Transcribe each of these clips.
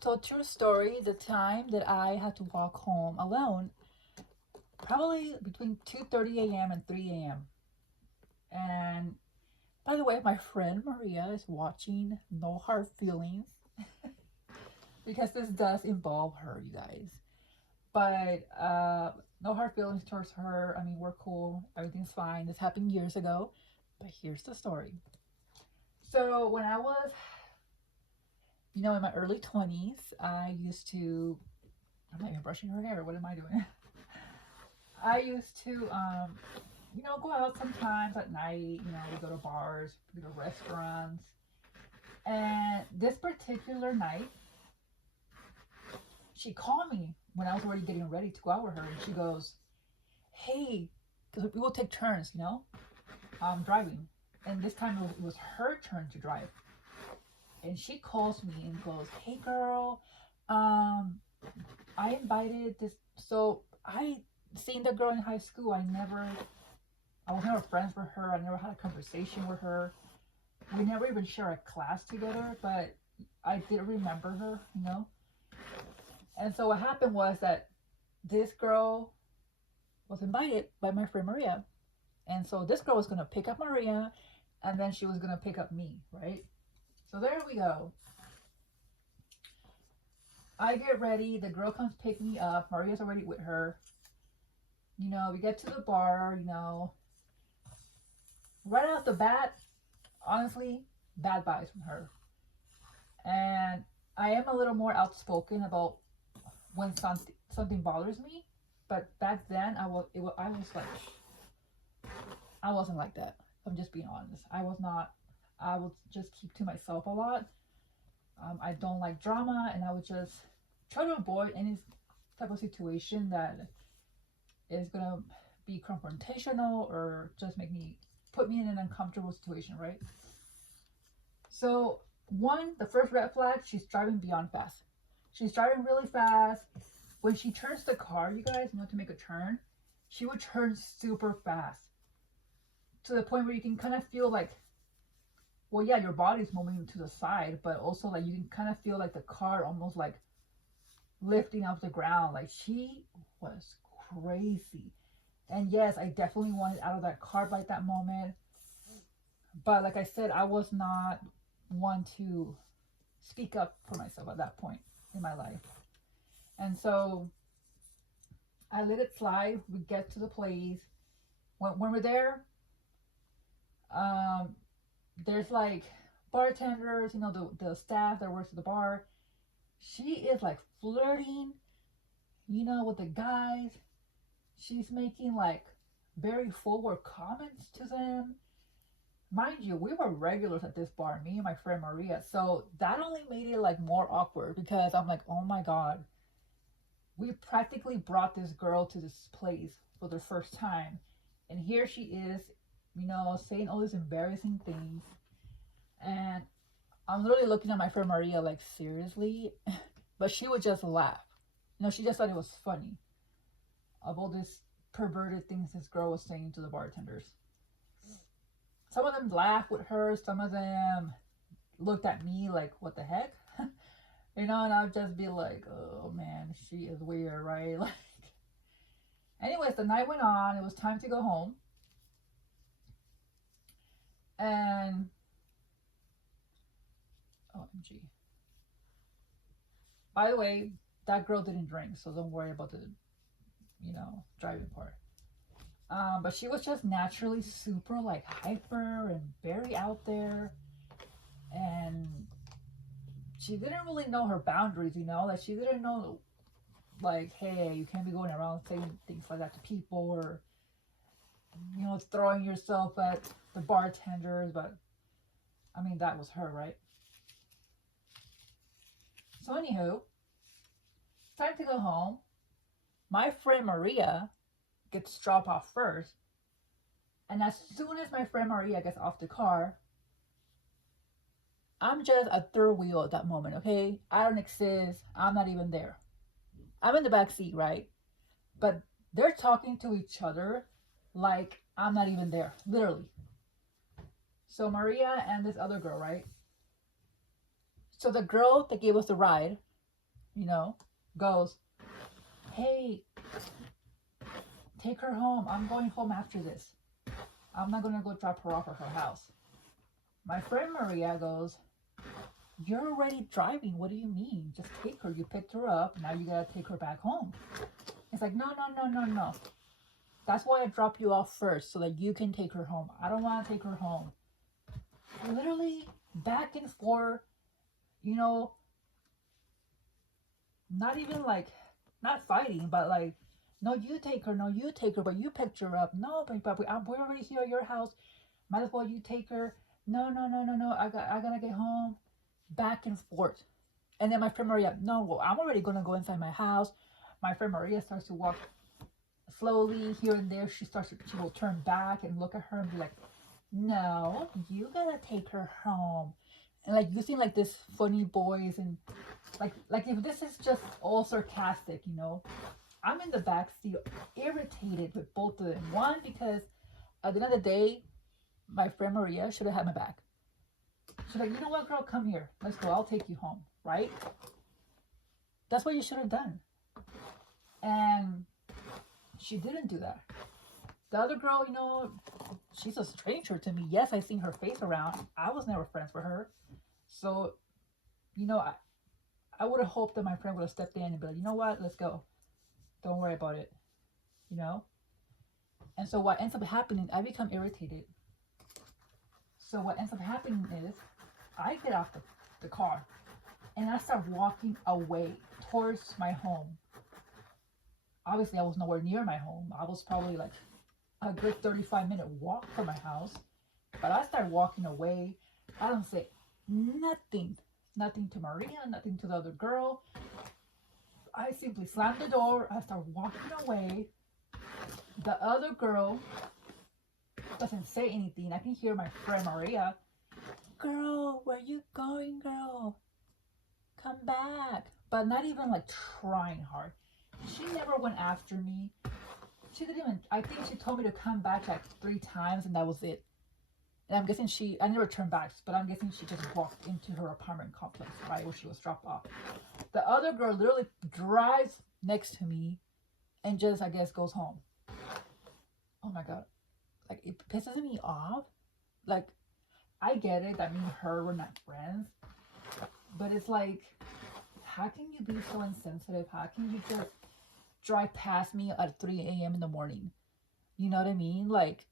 So true story, the time that I had to walk home alone, probably between 2:30 a.m. and 3 a.m. And by the way, my friend Maria is watching No Hard Feelings because this does involve her, you guys. But no hard feelings towards her. I mean, we're cool. Everything's fine. This happened years ago. But here's the story. So when I was, in my early 20s, I used to, I'm not even brushing her hair. What am I doing? I used to, go out sometimes at night. We go to bars, we go to restaurants. And this particular night, she called me when I was already getting ready to go out with her. And she goes, hey, because we will take turns, driving. And this time it was her turn to drive. And she calls me and goes, hey, girl, um, I invited this. So I seen the girl in high school. I was never friends with her. I never had a conversation with her. We never even shared a class together, but I did remember her. And so what happened was that this girl was invited by my friend Maria. And so this girl was going to pick up Maria and then she was going to pick up me, right? So there we go. I get ready. The girl comes pick me up. Maria's already with her. We get to the bar, right off the bat, honestly, bad vibes from her. And I am a little more outspoken about when something bothers me. But back then, I wasn't like that. I'm just being honest. I was not. I would just keep to myself a lot. I don't like drama, and I would just try to avoid any type of situation that is gonna be confrontational or just put me in an uncomfortable situation, right? So the first red flag, she's driving beyond fast. She's driving really fast. When she turns the car, you guys, to make a turn, she would turn super fast to the point where you can kind of feel like, well, yeah, your body's moving to the side, but also like you can kind of feel like the car almost like lifting off the ground. Like she was crazy. And yes, I definitely wanted out of that car by that moment. But like I said, I was not one to speak up for myself at that point in my life. And so I let it slide. We get to the place. When we're there, um, there's like bartenders, the staff that works at the bar. She is like flirting, with the guys. She's making like very forward comments to them. Mind you, we were regulars at this bar, me and my friend Maria. So that only made it like more awkward because I'm like, oh my God, we practically brought this girl to this place for the first time. And here she is, saying all these embarrassing things. And I'm literally looking at my friend Maria like, seriously? But she would just laugh. She just thought it was funny of all these perverted things this girl was saying to the bartenders. Some of them laughed with her. Some of them looked at me like, what the heck? And I'd just be like, oh man, she is weird, right? Like, anyways, the night went on. It was time to go home. And, OMG. By the way, that girl didn't drink, so don't worry about the, driving part. But she was just naturally super like hyper and very out there. And she didn't really know her boundaries, like she didn't know like, hey, you can't be going around saying things like that to people or, throwing yourself at the bartenders. But I mean, that was her, right? So anywho, time to go home. My friend Maria gets dropped off first. And as soon as my friend Maria gets off the car, I'm just a third wheel at that moment, okay? I don't exist. I'm not even there. I'm in the back seat, right? But they're talking to each other like I'm not even there, literally. So Maria and this other girl, right? So the girl that gave us the ride, you know, goes, hey, take her home. I'm going home after this. I'm not gonna go drop her off at her house. My friend Maria goes, you're already driving. What do you mean? Just take her. You picked her up. Now you gotta take her back home. It's like, no, no, no, no, no. That's why I dropped you off first, so that you can take her home. I don't want to take her home. Literally back and forth, you know, not even like, not fighting, but like, no, you take her, no, you take her, but you picked her up. No, but we're already here at your house. Might as well you take her. No, no, no, no, no. I gotta get home. Back and forth. And then my friend Maria, no, well, I'm already gonna go inside my house. My friend Maria starts to walk slowly here and there. She will turn back and look at her and be like, no, you gotta take her home. And like using like this funny voice, and like if this is just all sarcastic, you know, I'm in the back seat irritated with both of them. One, because at the end of the day, my friend Maria should have had my back. She's like, you know what, girl, come here. Let's go. I'll take you home, right? That's what you should have done. And she didn't do that. The other girl, you know, she's a stranger to me. Yes, I seen her face around. I was never friends with her. So, you know, I would have hoped that my friend would have stepped in and be like, you know what, let's go. Don't worry about it, you know? And so what ends up happening, I become irritated. So what ends up happening is I get off the car and I start walking away towards my home. Obviously, I was nowhere near my home. I was probably like a good 35-minute walk from my house. But I start walking away. I don't say nothing. Nothing to Maria, nothing to the other girl. I simply slam the door. I start walking away. The other girl doesn't say anything. I can hear my friend Maria, girl, where you going, girl? Come back. But not even like trying hard. She never went after me. She didn't even, I think she told me to come back like 3 times and that was it. And I'm guessing I never turned back, but I'm guessing she just walked into her apartment complex, right, where she was dropped off. The other girl literally drives next to me and just, I guess, goes home. Oh my God. Like, it pisses me off. Like, I get it that me and her were not friends, but it's like, how can you be so insensitive? How can you just drive past me at 3 a.m. in the morning? You know what I mean? Like,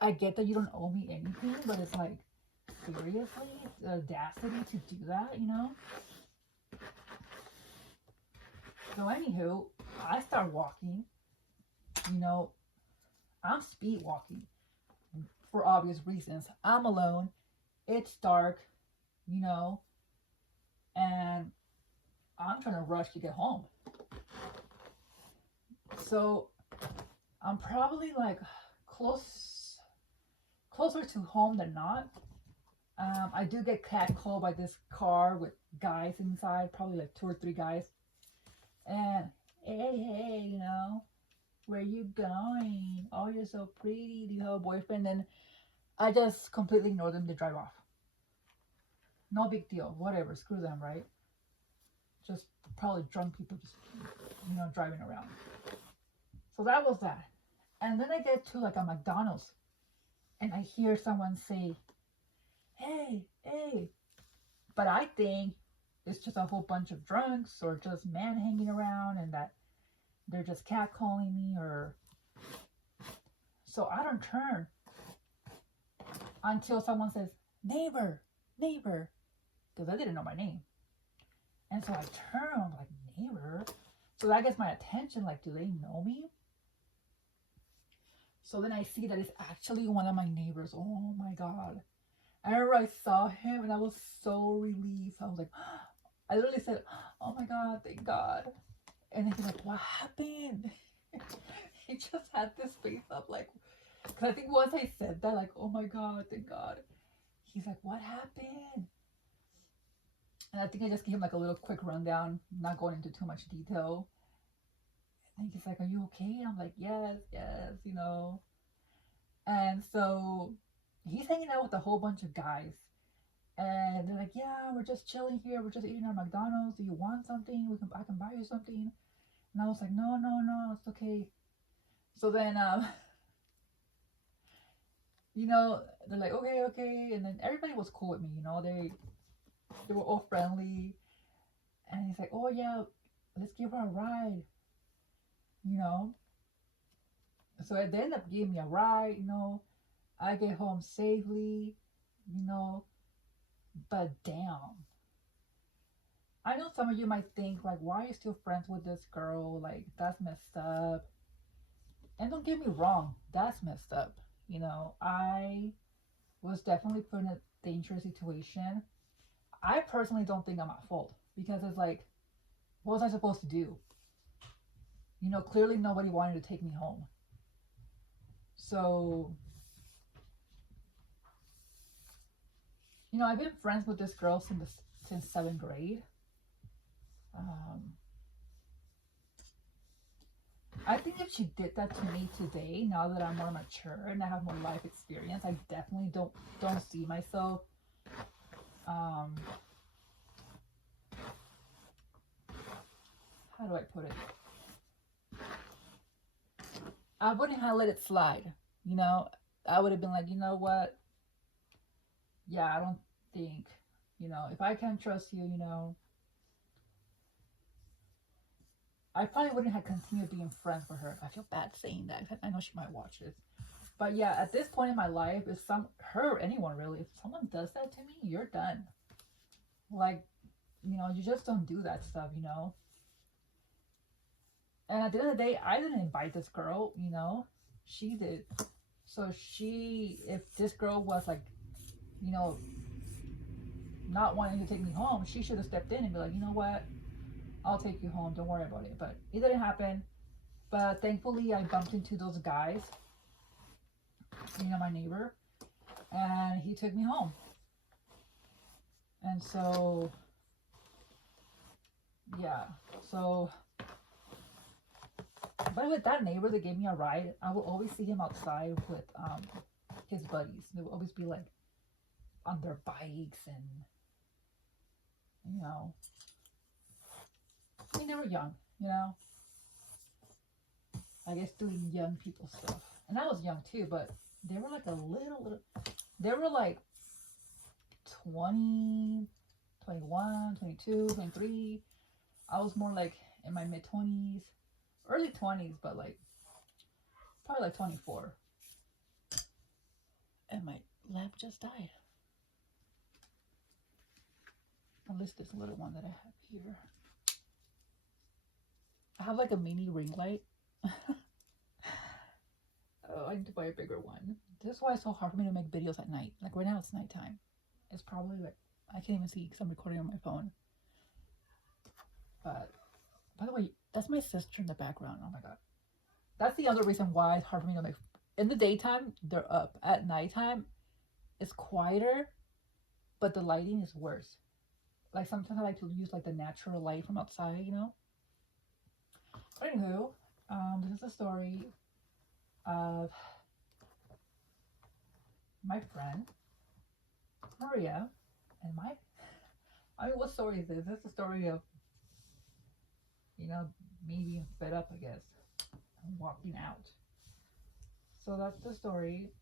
I get that you don't owe me anything, but it's like, seriously? The audacity to do that, you know? So anywho, I start walking, you know, I'm speed walking for obvious reasons. I'm alone, it's dark, you know, and I'm trying to rush to get home. So I'm probably like closer to home than not. I do get catcalled by this car with guys inside, probably like 2 or 3 guys. And hey, you know, where you going? Oh, you're so pretty. Do you have a boyfriend? And I just completely ignore them. They drive off. No big deal. Whatever. Screw them, right? Just probably drunk people just, you know, driving around. So that was that. And then I get to like a McDonald's and I hear someone say, hey, hey. But I think it's just a whole bunch of drunks or just men hanging around and that they're just catcalling me or... So I don't turn until someone says, neighbor, neighbor, because I didn't know my name. And so I turn, I'm like, neighbor? So that gets my attention, like, do they know me? So then I see that it's actually one of my neighbors. Oh my God. I remember I saw him and I was so relieved. I was like, I literally said, oh my God, thank God. And then he's like, what happened? He just had this face up like, because I think once I said that, like, oh my God, thank God. He's like, what happened? And I think I just gave him like a little quick rundown, not going into too much detail. And he's like, are you okay? I'm like, yes, you know. And so he's hanging out with a whole bunch of guys. And they're like, yeah, we're just chilling here. We're just eating our McDonald's. Do you want something? I can buy you something. And I was like, no, no, no, it's okay. So then, you know, they're like, okay, okay. And then everybody was cool with me. You know, they were all friendly. And he's like, oh yeah, let's give her a ride. You know. So they end up giving me a ride. You know, I get home safely. You know, but damn. I know some of you might think like, why are you still friends with this girl? Like that's messed up. And don't get me wrong, that's messed up. You know, I was definitely put in a dangerous situation. I personally don't think I'm at fault because it's like, what was I supposed to do? You know, clearly nobody wanted to take me home. So, you know, I've been friends with this girl since seventh grade. Um, I think if she did that to me today, now that I'm more mature and I have more life experience, I definitely don't see myself. Um, how do I put it? I wouldn't have let it slide. You know, I would have been like, you know what? Yeah, I don't think, you know, if I can't trust you, you know, I probably wouldn't have continued being friends with her. I feel bad saying that. I know she might watch this. But yeah, at this point in my life, if her or anyone really, if someone does that to me, you're done. Like, you know, you just don't do that stuff, you know. And at the end of the day, I didn't invite this girl, you know, she did. So if this girl was like, you know, not wanting to take me home, she should have stepped in and be like, you know what, I'll take you home. Don't worry about it. But it didn't happen. But thankfully, I bumped into those guys, you know, my neighbor, and he took me home. And so, yeah. So, but with that neighbor that gave me a ride, I will always see him outside with his buddies. They will always be like on their bikes and, you know, I mean, they were young, you know, I guess doing young people stuff. And I was young too, but they were like they were like 20, 21, 22, 23. I was more like in my mid 20s, early 20s, but like probably like 24. And my lamp just died. At least this little one that I have here. I have like a mini ring light. Oh, I need to buy a bigger one. This is why it's so hard for me to make videos at night. Like right now it's nighttime. It's probably like, I can't even see because I'm recording on my phone. But, by the way, that's my sister in the background. Oh my god. That's the other reason why it's hard for me to make. In the daytime, they're up. At nighttime, it's quieter, but the lighting is worse. Like sometimes I like to use like the natural light from outside, you know? But anywho, this is the story of my friend Maria and I mean, what story is this? This is the story of, you know, me being fed up, I guess, and walking out. So that's the story.